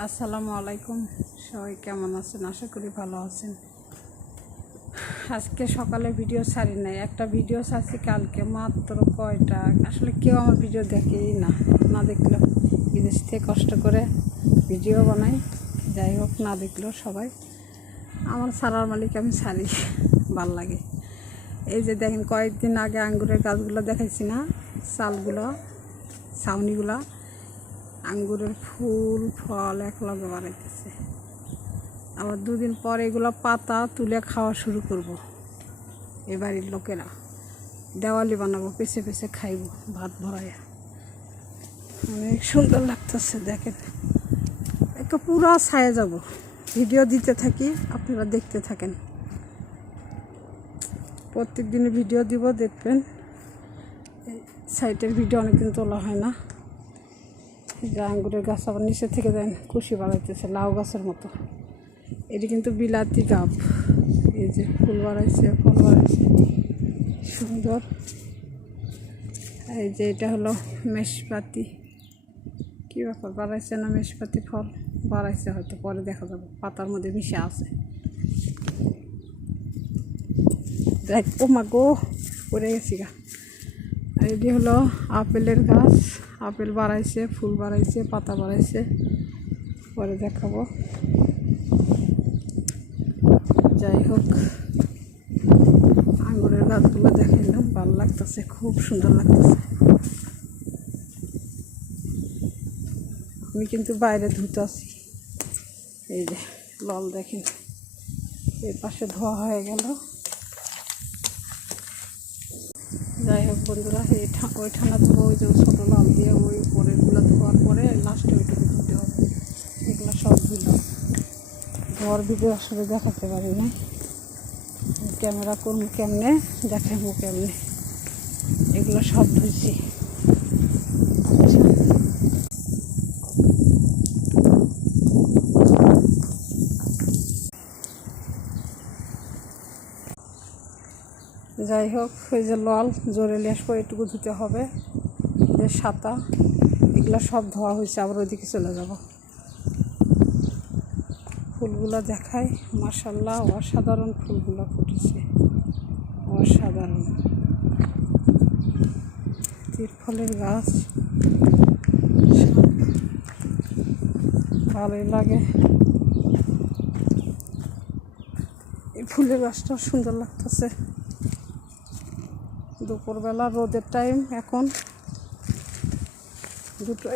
আসসালামু আলাইকুম, সবাই কেমন আছেন? আশা করি ভালো আছেন। আজকে সকালে ভিডিও ছাড়ি নাই, একটা ভিডিও ছাড়ছি কালকে, মাত্র কয়টা। আসলে কেউ আমার ভিডিও দেখেই না, না দেখলেও বিদেশ থেকে কষ্ট করে ভিডিও বানাই। যাই হোক, না দেখলেও সবাই আমার ছাড়ার মালিক, আমি ছাড়ি, ভাল লাগে। এই যে দেখেন, কয়েকদিন আগে আঙ্গুরের গাছগুলো দেখাইছি না, চালগুলো, ছাউনিগুলো, আঙ্গুরের ফুল ফল একলগে বাড়াইতেছে। আবার দুদিন পর এগুলো পাতা তুলে খাওয়া শুরু করব। এ বাড়ির লোকেরা দেওয়ালি বানাবো, পেছে পেছে খাইব ভাত ভরাইয়া। অনেক সুন্দর লাগতেছে, দেখেন একটা পুরো ছায়া যাব। ভিডিও দিতে থাকি, আপনারা দেখতে থাকেন। প্রত্যেক দিনে ভিডিও দিব, দেখবেন। সাইটের ভিডিও অনেকদিন তোলা হয় না। যে আঙ্গুরের গাছ আবার নিচে থেকে দেন কুশি বাড়াইতেছে লাউ গাছের মতো। এটি কিন্তু বিলাতি গাব। এই যে ফুল বাড়াইছে, ফল বাড়াইছে, সুন্দর। এই যে এটা হলো মেষপাতি। কী ব্যাপার, বাড়াইছে না মেষপাতি ফল? বাড়াইছে হয়তো, পরে দেখা যাবে, পাতার মধ্যে মিশে আছে। দেখ, ও মা গো, পড়ে গেছি গা। আর এটি হলো আপেলের গাছ। আপেল বাড়াইছে, ফুল বাড়াইছে, পাতা বাড়াইছে, পরে দেখাবো। যাই হোক, আঙুরের গাছগুলো দেখাইলাম, ভালো লাগতেছে, খুব সুন্দর লাগতেছে। আমি কিন্তু বাইরে ধুতে আছি। এই যে লল দেখেন, এর পাশে ধোয়া হয়ে গেল। যাই হোক বন্ধুরা, ওই ঠান্ডা ধোয়া, ওই যে ছোটো লাল দিয়ে ওই উপরেরগুলো ধোয়ার পরে লাস্টে ওইটুকু ধুতে হবে। এগুলো সব ধুলাম। ধোয়ার ভিডিও আসলে দেখাতে পারি না, ক্যামেরা করবো কেমনে, দেখাবো কেমনে। এগুলো সব ধুইছি। যাই হোক, ওই যে লল জোরে লেসবো, এটুকু ধুতে হবে। যে সাতা, এগুলো সব ধোয়া হয়েছে। আবার ওইদিকে চলে যাব। ফুলগুলো দেখাই, মাশাআল্লাহ, অসাধারণ ফুলগুলো ফুটেছে, অসাধারণ। তিরফলের গাছ, ভালোই লাগে। এই ফুলের গাছটাও সুন্দর লাগতেছে। দুপুরবেলা রোদের টাইম, এখন দুটো